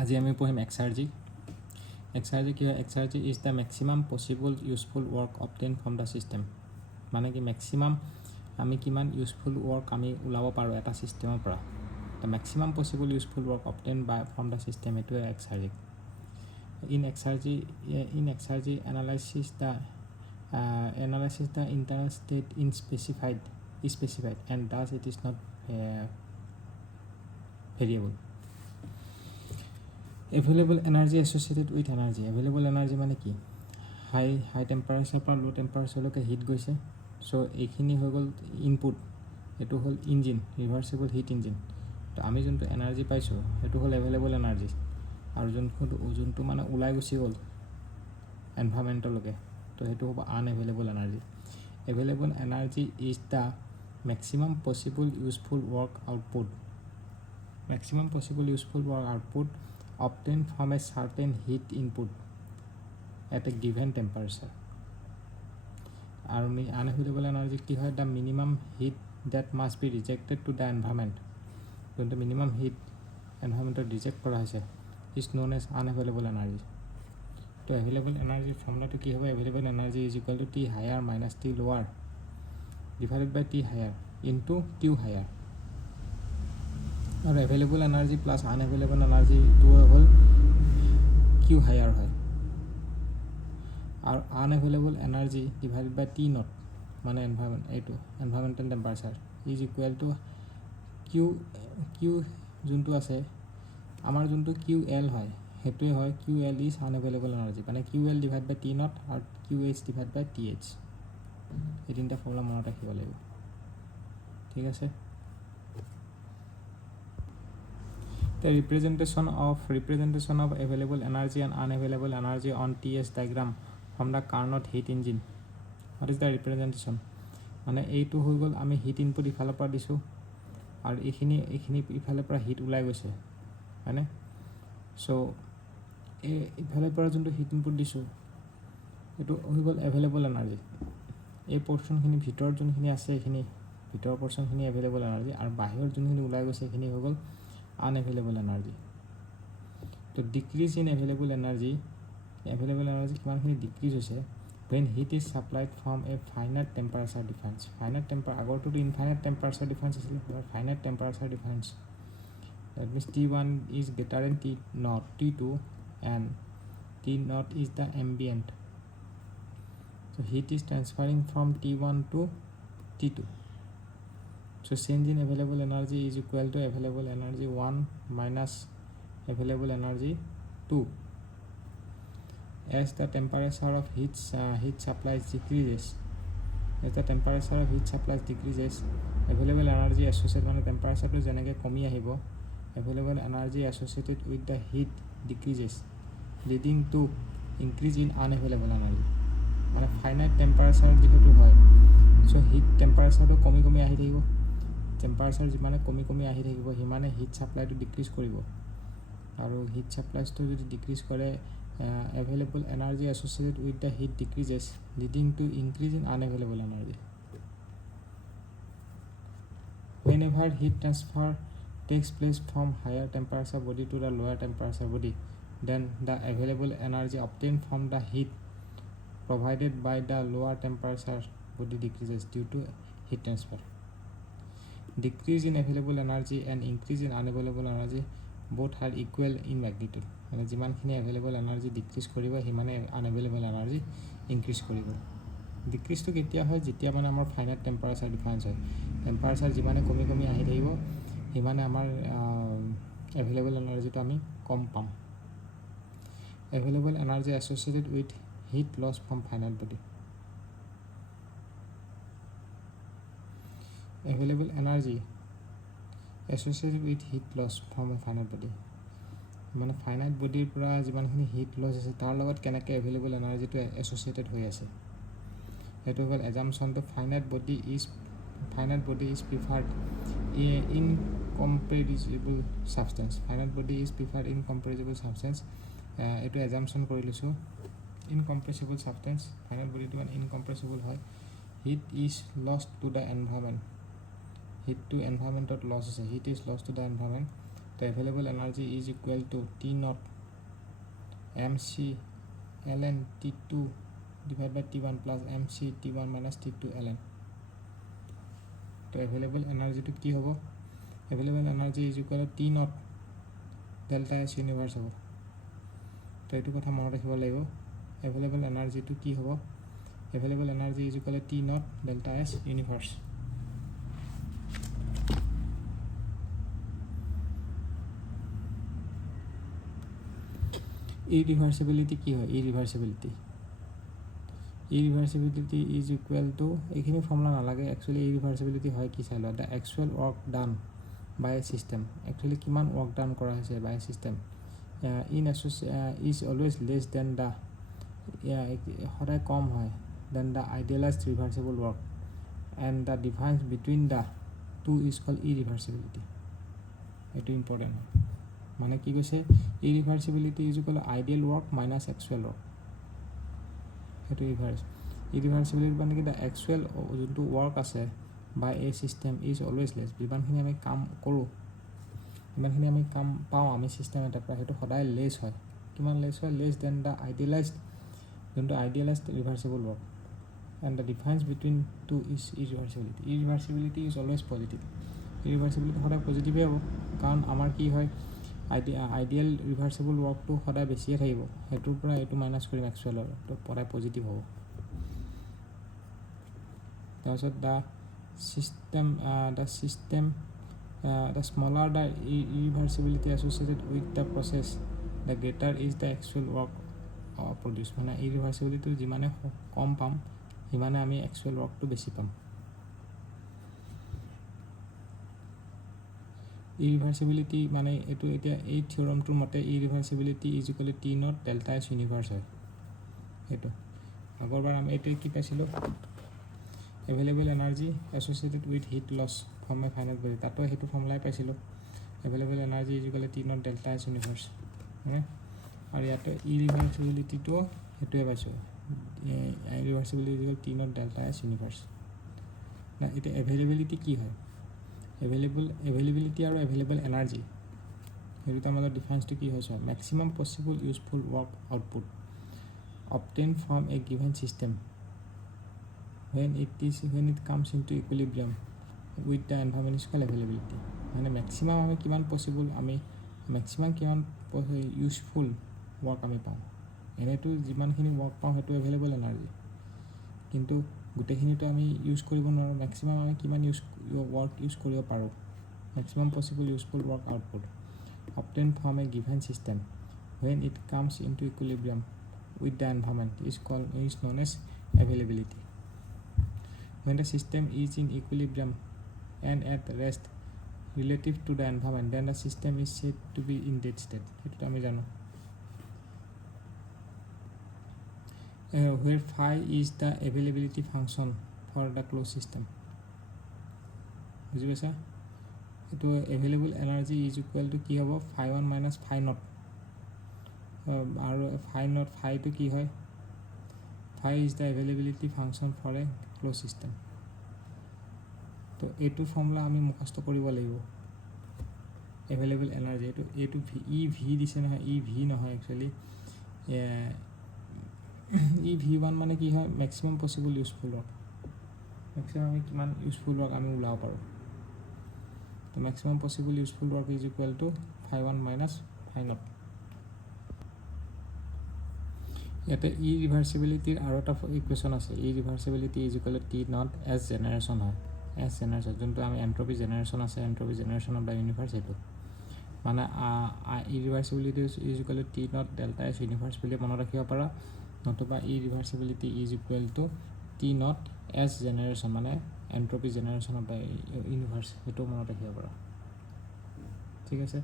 আজি আমি পঢ়িম এক্সাৰ্জি। এক্সাৰ্জি কি হয়? Exergy is the maximum possible useful work obtain from the system. মানে কি মেক্সিমাম আমি কিমান ইউজফুল ৱৰ্ক আমি ওলাব পাৰোঁ এটা ছিষ্টেমৰ পৰা। The maximum possible useful work obtain by from the system, এইটোৱে exergy. In exergy analysis the internal state in specified and does it is not variable. Available energy associated with energy. Available energy মানে কি? হাই টেম্পাৰেচাৰৰ পৰা ল' টেম্পাৰেচাৰলৈকে hit গৈছে। চ' এইখিনি হৈ গ'ল input, এইটো হ'ল ইঞ্জিন, ৰিভাৰ্চিবল হিট ইঞ্জিন। তো আমি যোনটো এনাৰ্জি পাইছোঁ সেইটো হ'ল এভেইলেবল এনাৰ্জি। আৰু যোনটো মানে ওলাই গুচি গ'ল এনভাইৰমেণ্টলৈকে, তো সেইটো হ'ব unavailable energy. Available energy is the maximum possible useful work output. Maximum possible useful work output obtained from a certain heat input at a given temperature. আৰু আনএভেইলেবল এনাৰ্জি কি হয়? The minimum heat that must be rejected to the environment. যোনটো minimum heat এনভাইৰমেণ্টত reject কৰা হৈছে is known as unavailable energy. তো available এনাৰ্জিৰ ফৰ্মুলাটো কি হ'ব? Available energy is equal to T higher minus T lower divided by T higher into Q higher. আৰু এভেইলেবল এনাৰ্জি প্লাছ আনএভেইলেবল এনাৰ্জিটো হ'ল কিউ হায়াৰ হয়। আৰু unavailable energy divided by T not মানে environmental temperature is equal to Q যোনটো আছে আমাৰ যোনটো কিউ এল হয় সেইটোৱে হয় Q L is unavailable energy, মানে Q L divide by T naught আৰু Q H divide by T H. এই তিনিটা ফৰ্মুলা মনত ৰাখিব লাগিব, ঠিক আছে। The representation of available energy and unavailable energy on TS diagram from the Carnot heat engine. What is the representation? মানে এইটো হৈ গ'ল আমি হিট ইনপুট ইফালৰ পৰা দিছোঁ আৰু এইখিনি ইফালৰ পৰা হিট ওলাই গৈছে, হয়নে? চ' ইফালৰ পৰা যোনটো হিট ইনপুট দিছোঁ এইটো হৈ গ'ল এভেইলেবল এনাৰ্জি। এই পৰ্চনখিনি ভিতৰত যোনখিনি আছে এইখিনি ভিতৰৰ পৰ্চনখিনি এভেইলেবল এনাৰ্জি, আৰু বাহিৰত যোনখিনি ওলাই গৈছে সেইখিনি হৈ গ'ল আনএভেইলেবল এনাৰ্জি। তো ডিক্ৰিজ ইন এভেইলেবল এনাৰ্জি কিমানখিনি ডিক্ৰিজ হৈছে when heat is supplied from a finite temperature difference. আগৰটোতো ইনফাইনাইট টেম্পাৰেচাৰ ডিফাৰেঞ্চ আছিলে, finite temperature difference. That means T1 is greater than T2 and T0 is the ambient. So heat is transferring from T1 to T2. So change in available energy is equal to available energy 1 minus available energy 2. As the temperature of heat supplies decreases, available energy associated মানে টেম্পাৰেচাৰটো যেনেকৈ কমি আহিব available energy associated with the heat decreases, leading to increase in unavailable energy. মানে finite temperature যিহেতু হয়, চ' hit টেম্পাৰেচাৰটো কমি আহি থাকিব। টেম্পাৰেচাৰ যিমানে কমি আহি থাকিব সিমানে হিট ছাপ্লাইটো ডিক্ৰিজ কৰিব, আৰু হিট ছাপ্লাইটো যদি ডিক্ৰিজ কৰে available energy associated with the heat decreases, leading to increase in unavailable energy. Whenever heat transfer takes place from higher temperature body to the lower temperature body, then the available energy obtained from the heat provided by the lower temperature body decreases due to heat transfer. Decrease in available energy and increase in unavailable energy both are equal in magnitude. মানে যিমানখিনি available energy decrease কৰিব সিমানে unavailable energy increase কৰিব। ডিক্ৰিজটো কেতিয়া হয়? যেতিয়া মানে আমাৰ ফাইনাইট টেম্পাৰেচাৰ ডিফাৰেঞ্চ হয়। টেম্পাৰেচাৰ যিমানে কমি আহি থাকিব সিমানে আমাৰ এভেইলেবল এনাৰ্জিটো আমি কম পাম। Available energy associated with heat loss from finite body. Available energy associated with heat loss from a finite body, মানে ফাইনাইট বডিৰ পৰা যিমানখিনি হিট লছ আছে তাৰ লগত কেনেকৈ এভেইলেবল এনাৰ্জিটো এছ'চিয়েটেড হৈ আছে সেইটো হ'ল এজামশ্যনটো finite body is preferred in comparable substance. এইটো এজামশ্যন কৰি লৈছোঁ ইনকম্প্ৰেছিবল ছাবষ্টেঞ্চ। ফাইনাইট বডিটো মানে ইনকম্প্ৰেছিবল হয়। Heat is lost to the environment, heat to এনভাইৰমেণ্টত লছ আছে, heat is lost to the environment the available energy is equal to T naught mc ln T2 divided by T1 plus mc T1 minus T2 ln. So available energy to ki hobo? Available energy is equal to T naught delta S universe hobo. So etu kotha mone rakhibo lagibo. Available energy to ki hobo? Available energy is equal to T naught delta S universe. Irreversibility ki hoy? Irreversibility is equal to ekhini formula na lage. Actually irreversibility hoy ki sailo the actual work done by a system. Actually kiman work done kora hoise by a system is always less than the hoday kom hoy than the idealized reversible work, and the difference between the two is called irreversibility. Etu important mane ki koise irreversibility is equal to ideal work minus actual work. Etu irreversibility mane ki the actual juntu work ase by a system is always less. Jiban khini ami kam koru jiban khini ami kam pao ami system eta pra hetu hoday less hoy. Kiman less hoy? Less than the idealized juntu idealized reversible work, and the difference between two is irreversibility. Irreversibility is always positive. Irreversibility hoday positive hobo karon amar ki hoy ideal reversible work to hoday beshi thaibo hetur pura etu minus korim actual to porai positive hobo. Tasot the smaller the irreversibility associated with the process, the greater is the actual work produced. Mane irreversibility jimane kom pam jimane ami actual work to beshi pam. Irreversibility mane etu etia ei theorem tur mate irreversibility is equal to T naught delta S universe hoy. Etu agor bar ami etu ki paisilo available energy associated with heat loss from a finite body tato hetu formula paisilo. Available energy is equal to T naught delta S universe aru yato irreversibility to hetu e paiso irreversibility is equal to T naught delta S universe. Na ite availability ki hoy? Availability aru available energy hetu ta major difference to ki hoise maximum possible useful work output obtained from a given system when it comes into equilibrium with the environmental availability. Mane maximum ami kiman possible ami maximum kiman useful work ami pao enetu jiman khini work pao hetu available energy, kintu gute khini to ami use koribo noro. Maximum ami kiman work use koribo paro, maximum possible useful work output obtained from a given system when it comes into equilibrium with the environment is known as availability. When the system is in equilibrium and at rest relative to the environment, then the system is said to be in dead state. Etu ami jano. Where phi is the availability function for the closed system. Buji paisa? Etu available energy is equal to ki hobo phi 1 minus phi naught. Aru phi naught phi to ki hoy? Phi is the availability function for a closed system. To etu formula ami mukhasto koribo lagibo. Available energy etu ev dise na ev no hoy actually ev1 mane ki hoy maximum possible useful work. Maximum ami kiman useful work ami ulao paro. To maximum possible useful work is equal to phi 1 minus phi naught. Yate irreversibility aru eta equation ase. Irreversibility is equal to T naught S generation hoy. S generation junto ami entropy generation ase, entropy generation of the universe etu mane irreversibility is equal to T naught delta S universe boli mone rakhibo para. Notoba irreversibility is equal to T naught S generation mane entropy generation of the universe etu mone rakhibo para. Thik ase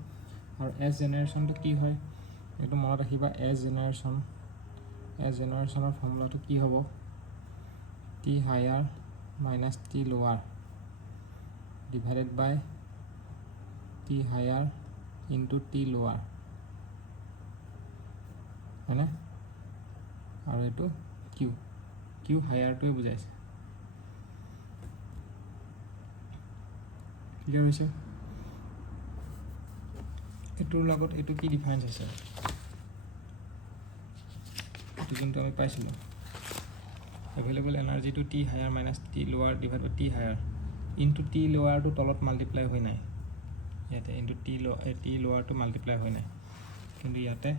aru S generation to ki hoy etu mone rakhiba. S generation formula to ki hobo T higher minus T lower divided by T higher into T lower hane aru etu Q higher to bujaise. Clear hoise? এইটোৰ লগত এইটো কি difference আছে এইটো যোনটো আমি পাইছিলোঁ available এনাৰ্জিটো T higher minus T lower divide by T higher into T লোৱাৰটো তলত মাল্টিপ্লাই হৈ নাই ইয়াতে ইনটু টি লোৱাৰটো মাল্টিপ্লাই হৈ নাই কিন্তু ইয়াতে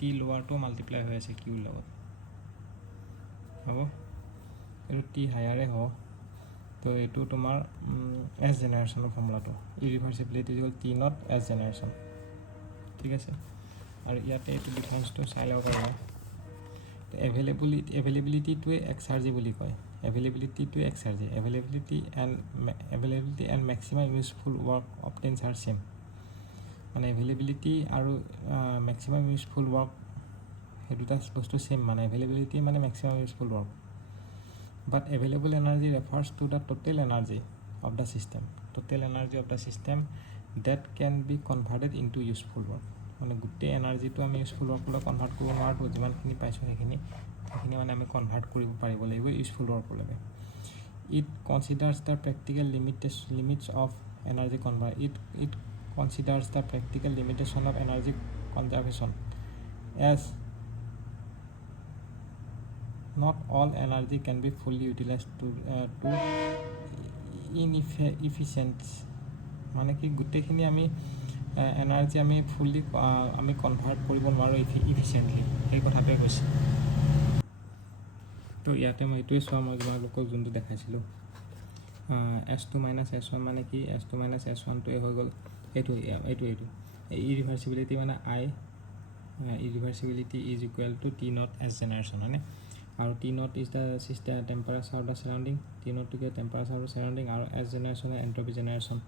টি লোৱাৰটো মাল্টিপ্লাই হৈ আছে কিউৰ লগত হ'ব এইটো টি হায়াৰে হ'ব তো এইটো তোমাৰ এছ জেনেৰেশ্যনৰ ফৰ্মুলাটো ইৰিভাৰ্চিবিলিটি হ'ল টি নট এছ জেনেৰেশ্যন ঠিক আছে আৰু ইয়াতে এইটো ডিফাৰেঞ্চটো চাই ল'ব পাৰিবা তো এভেইলেবিলিটিটোৱে এক্সাৰ্জি বুলি কয় এভেইলেবিলিটিটোৱে exergy availability and maximum useful work obtains are same মানে এভেইলেবিলিটি আৰু মেক্সিমাম ইউজফুল ৱৰ্ক সেই দুটা বস্তু চেম মানে এভেইলেবিলিটি মানে maximum useful work but available energy refers to the total energy of the system that can be converted into useful work মানে গোটেই এনাৰ্জিটো আমি ইউজফুল ৱৰ্কলৈ কনভাৰ্ট কৰিব নোৱাৰোঁ যিমানখিনি পাইছোঁ সেইখিনি মানে আমি কনভাৰ্ট কৰিব পাৰিব লাগিব ইউজফুল ৱৰ্কলৈকে it considers the practical limits of energy it considers the practical limitation of energy conservation as not all energy can be fully utilized to inefficient মানে কি গোটেইখিনি আমি এনাৰ্জি আমি ফুল্লি আমি কনভাৰ্ট কৰিব নোৱাৰোঁ ইফিচিয়েণ্টলি সেই কথাটোৱে কৈছে তো ইয়াতে মই এইটোৱে চোৱা মই তোমালোকক যোনটো দেখাইছিলোঁ S2 minus S1 মানে কি S2 minus S1টোৱে হৈ গ'ল এইটো ইৰিভাৰ্চিবিলিটি মানে irreversibility is equal to T naught S generation হয়নে আৰু T naught is the system temperature of the surrounding T নটটো কি টেম্পাৰেচাৰ অফ দ্য চাৰাউণ্ডিং আৰু S generation entropy generation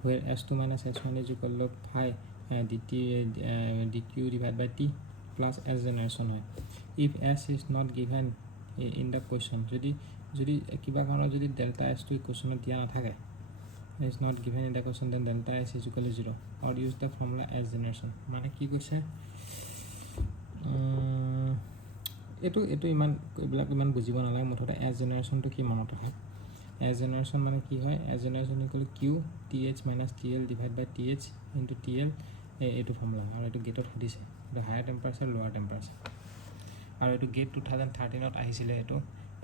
where S2 minus S1 is equal to phi D Q divide by T plus S generation হয় if S is not given in the equation যদি কিবা কাৰণত যদি delta এছটো কুৱেশ্যনত দিয়া নাথাকে is not given in the question then delta s is equal to 0 or use the formula as generation মানে কি কৈছে এইটো ইমান এইবিলাক ইমান বুজিব নালাগে মুঠতে এছ জেনেৰেশ্যনটো কি মনত ৰাখে এছ জেনেৰেশ্যন মানে কি হয় S generation equal Q T H minus T L divide by T H into T L এইটো ফৰ্মুলা আৰু এইটো গেটত সুধিছে এইটো হায়াৰ টেম্পাৰেচাৰ লোৱাৰ টেম্পাৰেচাৰ আৰু এইটো গেট 2013ত আহিছিলে এইটো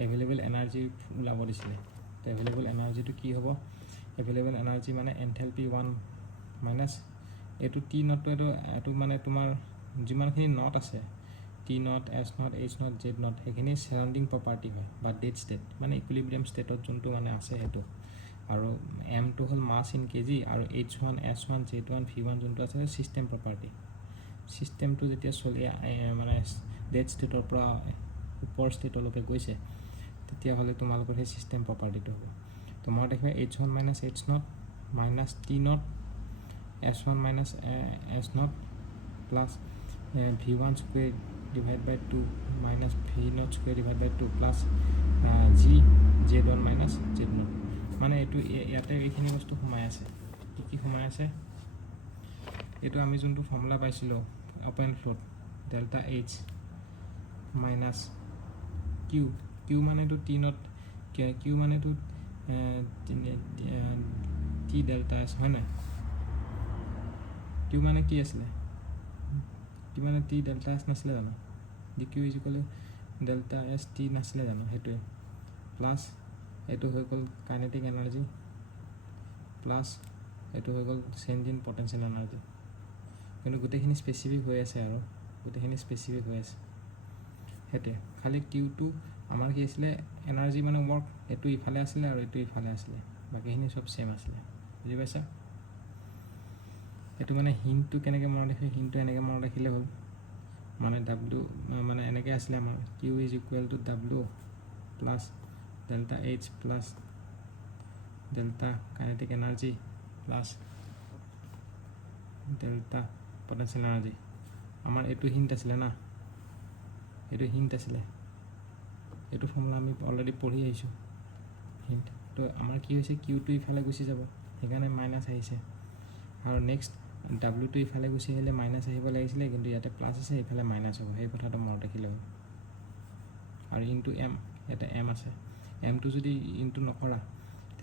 এভেইলেবল এনাৰ্জি ওলাব দিছিলে তো এভেইলেবল এনাৰ্জিটো কি হ'ব এভেইলেবল এনাৰ্জি মানে এনথেলপি 1 মাইনাছ এইটো টি নটটো এইটো মানে তোমাৰ যিমানখিনি নট আছে T naught S not H not z nought সেইখিনি চাৰাউণ্ডিং প্ৰপাৰ্টি হয় বা ডেড ষ্টেট মানে ইকুইলিব্ৰিয়াম ষ্টেটত যোনটো মানে আছে সেইটো আৰু এমটো হ'ল মাছ ইন কেজি আৰু H1 S1 Z1 V1 যোনটো আছে ছিষ্টেম প্ৰপাৰ্টি ছিষ্টেমটো যেতিয়া চলি মানে ডেড ষ্টেটৰ পৰা ওপৰ ষ্টেটলৈকে গৈছে তেতিয়াহ'লে তোমালোকৰ সেই ছিষ্টেম প্ৰপাৰ্টিটো হ'ব তো মই দেখিবা H1 minus H naught minus T naught S1 minus S naught plus V1 square divided by 2 minus V naught square divided by 2 plus G Z1 minus Z naught মানে এইটো ইয়াতে এইখিনি বস্তু সোমাই আছে কি সোমাই আছে এইটো আমি যোনটো ফৰ্মুলা পাইছিলোঁ open flow delta H minus Q মানেটো T naught Q মানেটো টি ডেল্টা এছ হয় নাই কিউ মানে কি আছিলে কিউ মানে টি ডেল্টা এছ নাছিলে জানো d Q is equal delta S T নাছিলে জানো সেইটোৱে প্লাছ এইটো হৈ গ'ল কাইনেটিক এনাৰ্জি প্লাছ এইটো হৈ গ'ল চেঞ্জ ইন পটেঞ্চিয়েল এনাৰ্জি কিন্তু গোটেইখিনি স্পেচিফিক হৈ আছে আৰু গোটেইখিনি স্পেচিফিক হৈ আছে সেইটোৱে খালি কিউটো আমাৰ কি আছিলে এনাৰ্জি মানে ৱৰ্ক এইটো ইফালে আছিলে আৰু এইটো ইফালে আছিলে বাকীখিনি চব চেম আছিলে বুজি পাইছা এইটো মানে হিণ্টটো কেনেকৈ মনত ৰাখে হিণ্টটো এনেকৈ মনত ৰাখিলে হ'ল মানে ডাব্লিউ মানে এনেকৈ আছিলে আমাৰ Q is equal to W plus delta H plus delta kinetic energy plus delta potential energy আমাৰ এইটো হিণ্ট আছিলে না এইটো হিণ্ট আছিলে এইটো ফৰ্মুলা আমি অলৰেডি পঢ়ি আহিছোঁ হিণ্ট তো আমাৰ কি হৈছে কিউটো ইফালে গুচি যাব সেইকাৰণে মাইনাছ আহিছে আৰু নেক্সট ডাব্লিউটো ইফালে গুচি আহিলে মাইনাছ আহিব লাগিছিলে কিন্তু ইয়াতে প্লাছ আছে ইফালে মাইনাছ হ'ব সেই কথাটো মনত ৰাখিলে হ'ল আৰু ইনটু এম ইয়াতে এম আছে এমটো যদি ইনটু নকৰা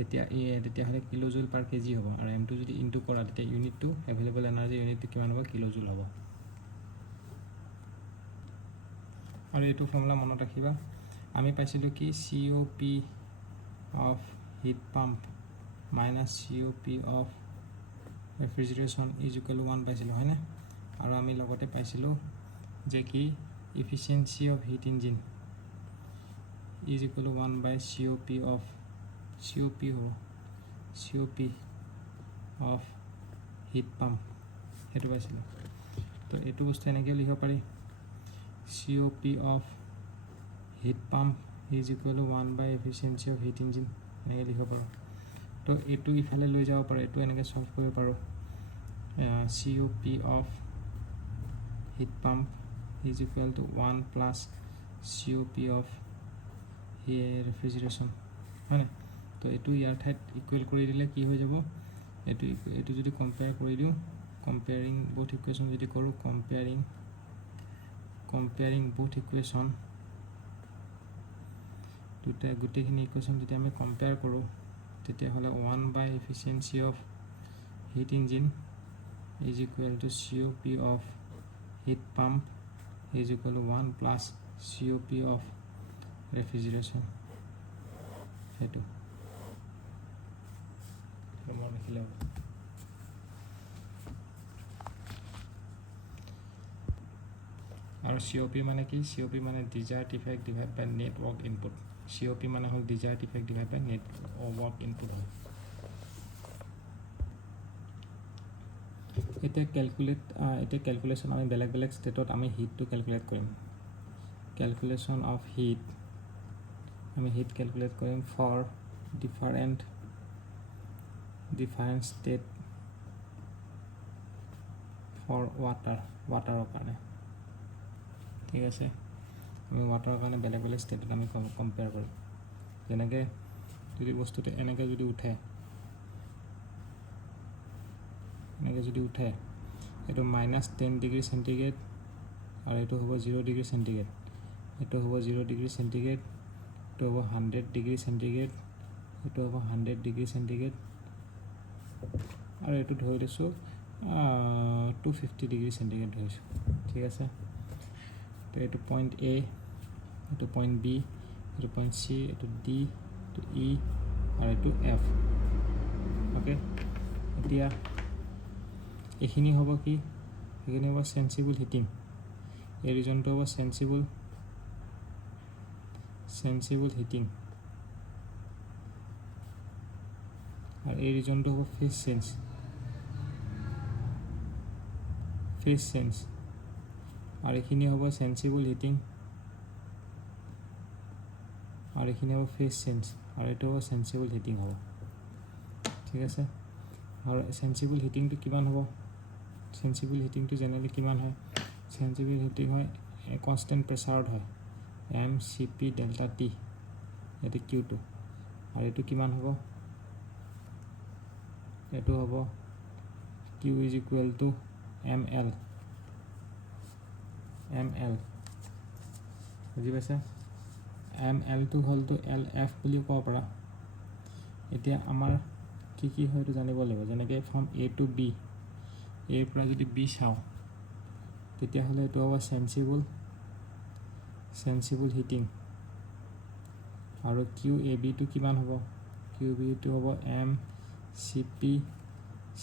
তেতিয়াহ'লে কিলোজুল পাৰ কেজি হ'ব আৰু m2 যদি ইনটু কৰা তেতিয়া ইউনিটটো এভেইলেবল এনাৰ্জি ইউনিটটো কিমান হ'ব কিলোজুল হ'ব আৰু এইটো ফৰ্মুলা মনত ৰাখিবা আমি পাইছিলোঁ কি COP of heat pump minus COP of refrigeration is equal to 1 পাইছিলোঁ হয়নে আৰু আমি লগতে পাইছিলোঁ যে কি efficiency of heat engine is equal to 1 by COP of COP of heat pump সেইটো পাইছিলোঁ তো এইটো বস্তু এনেকৈ লিখিব পাৰি COP of heat pump is equal to 1 by efficiency of heat engine এনেকৈ লিখিব পাৰোঁ তো এইটো ইফালে লৈ যাব পাৰোঁ এইটো এনেকৈ সলভ কৰিব পাৰোঁ COP of heat pump is equal to 1 plus COP of refrigeration হয়নে তো এইটো ইয়াৰ ঠাইত ইকুৱেল কৰি দিলে কি হৈ যাব এইটো যদি কম্পেয়াৰ কৰি দিওঁ কম্পেয়াৰিং বোথ ইকুৱেশ্যন যদি কৰোঁ কম্পেয়াৰিং বোথ ইকুৱেশ্যন গোটেইখিনি ইকুৱেশ্যন যদি আমি কম্পেয়াৰ কৰোঁ তেতিয়াহ'লে 1 by efficiency of heat engine is equal to COP of heat pump is equal to 1 plus COP of refrigeration সেইটো মনত ৰাখিলে হ'ব আৰু COP মানে কি COP মানে ডিজায়াৰ্ড ইফেক্ট ডিভাইড বাই নেট ৱৰ্ক ইনপুট COP মানে হ'ল ডিজায়াৰ্ড ইফেক্ট ডিভাইড বাই নেট ৱৰ্ক ইনপুট হয় এতিয়া কেলকুলেশ্যন আমি বেলেগ ষ্টেটত আমি হিটটো কেলকুলেট কৰিম কেলকুলেশ্যন অফ হিট আমি হিট কেলকুলেট কৰিম ফৰ ডিফাৰেণ্ট ষ্টেট ফৰ ৱাটাৰৰ কাৰণে ঠিক আছে আমি ৱাটাৰৰ কাৰণে বেলেগ ষ্টেটত আমি কম্পেয়াৰ কৰিম যেনেকৈ যদি বস্তুটো এনেকৈ যদি উঠে এইটো -10 ডিগ্ৰী চেণ্টিগ্ৰেড আৰু এইটো হ'ব 0 ডিগ্ৰী চেণ্টিগ্ৰেড এইটো হ'ব 0 ডিগ্ৰী চেণ্টিগ্ৰেড এইটো হ'ব 100 ডিগ্ৰী চেণ্টিগ্ৰেড এইটো হ'ব 100 ডিগ্ৰী চেণ্টিগ্ৰেড আৰু এইটো ধৰি লৈছোঁ 250 ডিগ্ৰী চেণ্টিগ্ৰেড ধৰিছোঁ ঠিক আছে তো এইটো পইণ্ট A এইটো পইণ্ট B এইটো পইণ্ট C এইটো D এইটো E আৰু এইটো F অ'কে এতিয়া এইখিনি হ'ব কি এইখিনি হ'ব সেন্সিবল হিটিং এই ৰিজনটো হ'ব সেন্সিবল হিটিং আৰু এই ৰিজনটো হ'ব ফেজ চেঞ্জ আৰু এইখিনি হ'ব সেন্সিবল হিটিং আৰু এইখিনি হ'ব ফেজ চেঞ্জ আৰু এইটো হ'ব সেন্সিবল হিটিং হ'ব ঠিক আছে আৰু সেন্সিবল হিটিংটো কিমান হ'ব সেন্সিবল হিটিংটো জেনেৰেলি কিমান হয় সেন্সিবল হিটিং হয় কনষ্টেণ্ট প্ৰেছাৰত হয় MCP ডেল্টা T এইটো Q2 আৰু এইটো কিমান হ'ব এইটো হ'ব Q is equal two ML বুজি পাইছে MLটো হ'লতো LF বুলি ক'ব পাৰা এতিয়া আমাৰ কি হয় এইটো জানিব লাগিব যেনেকৈ ফ্ৰম A to B এৰ পৰা যদি B চাওঁ তেতিয়াহ'লে এইটো হ'ব সেন্সিবল হিটিং আৰু QABটো কিমান হ'ব QABটো হ'ব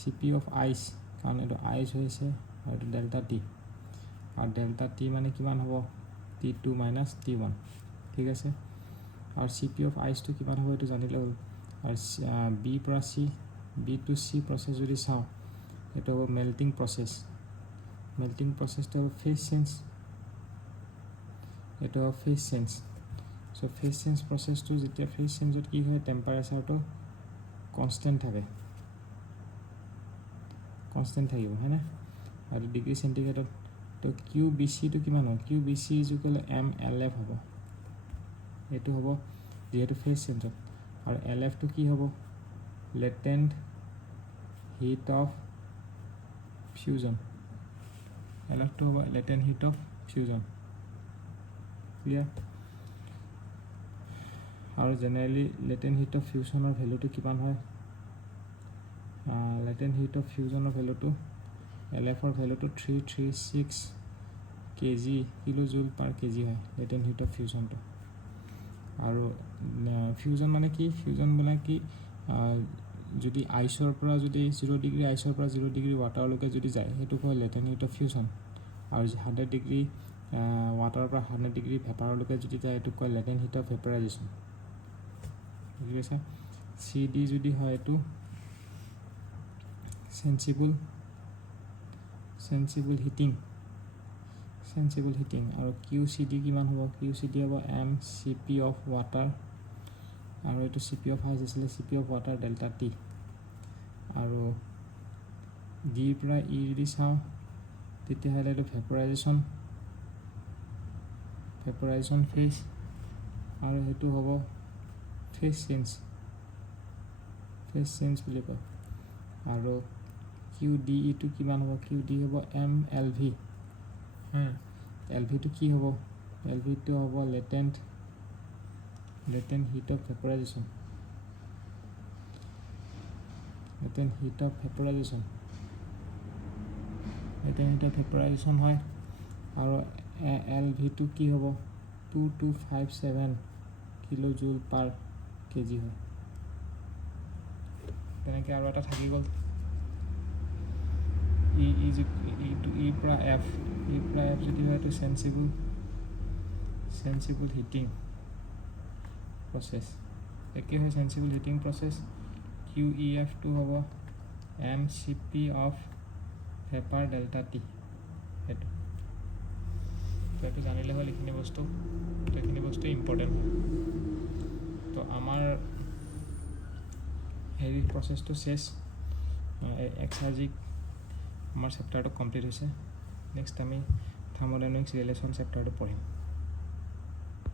CP অফ আইচ কাৰণ এইটো আইচ হৈছে আৰু এইটো ডেল্টা T আৰু ডেল্টা T মানে কিমান হ'ব T2 মাইনাছ T1 ঠিক আছে আৰু CP অফ আইচটো কিমান হ'ব এইটো জানিলে হ'ল আৰু B পৰা B to C প্ৰচেছ যদি চাওঁ এইটো হ'ব মেল্টিং প্ৰচেছটো হ'ব ফেজ চেঞ্জ চ' ফেজ চেঞ্জ প্ৰচেছটো যেতিয়া ফেজ চেঞ্জত কি হয় টেম্পাৰেচাৰটো কনষ্টেণ্ট থাকিব হয়নে আৰু ডিগ্ৰী চেণ্টিগ্ৰেডত তো QBCটো কিমান হ'ব QBC is equal two MLF হ'ব এইটো হ'ব যিহেতু ফেজ চেঞ্জত আৰু LFটো কি হ'ব লেটেণ্ট হিট অফ ফিউজন LFটো হ'ব latent heat of fusion clear আৰু জেনেৰেলি লেটেণ্ট হিট অফ ফিউচনৰ ভেলুটো কিমান হয় লেটেণ্ট হিট অফ ফিউচনৰ ভেলুটো LFৰ ভেলুটো 336 কেজি কিলোজুল পাৰ কেজি হয় লেটেণ্ট হিট অফ ফিউচনটো আৰু ফিউজন মানে কি ফিউজন মানে কি যদি আইচৰ পৰা যদি 0 ডিগ্ৰী আইচৰ পৰা 0 ডিগ্ৰী ৱাটাৰলৈকে যদি যায় সেইটো কয় লেটেণ্ট হিট অফ ফিউচন আৰু 100 ডিগ্ৰী ৱাটাৰৰ পৰা 100 ডিগ্ৰী ভেপাৰলৈকে যদি যায় এইটো কয় লেটেণ্ট হিট অফ ভেপাৰাইজেশ্যন বুজি পাইছা CD যদি হয় এইটো সেন্সিবল হিটিং আৰু QCD কিমান হ'ব QCD হ'ব MCP অফ ৱাটাৰ আৰু এইটো CP অফ আইচ আছিলে CP of water delta T আৰু ডিৰ পৰা ই যদি চাওঁ তেতিয়াহ'লে এইটো ভেপৰাইজেশ্যন ফেজ আৰু সেইটো হ'ব ফেজ চেঞ্জ বুলি কয় আৰু QDE টো কিমান হ'ব QD হ'ব MLV LV টো কি হ'ব LV টো হ'ব লেটেণ্ট হিট অফ ভেপৰাইজেশ্যন হয় আৰু LV টো কি হ'ব 2257 কিলোজুল পাৰ কেজি হয় তেনেকৈ আৰু এটা থাকি গ'ল ই পৰা F যদি হয় এইটো সেন্সিবল হিটিং প্ৰচেছ একে হয় সেন্সিবল হিটিং প্ৰচেছ QEF টো হ'ব MCP of vapour delta T সেইটো এইটো জানিলে হ'ল এইখিনি বস্তু ইম্পৰ্টেণ্ট হয় তো আমাৰ হেৰি প্ৰচেছটো চেছ এক্সাৰ্জিক আমাৰ চেপ্টাৰটো কমপ্লিট হৈছে নেক্সট আমি থাৰ্মোডাইনামিক্স ৰিলেশ্যন চেপ্টাৰটো পঢ়িম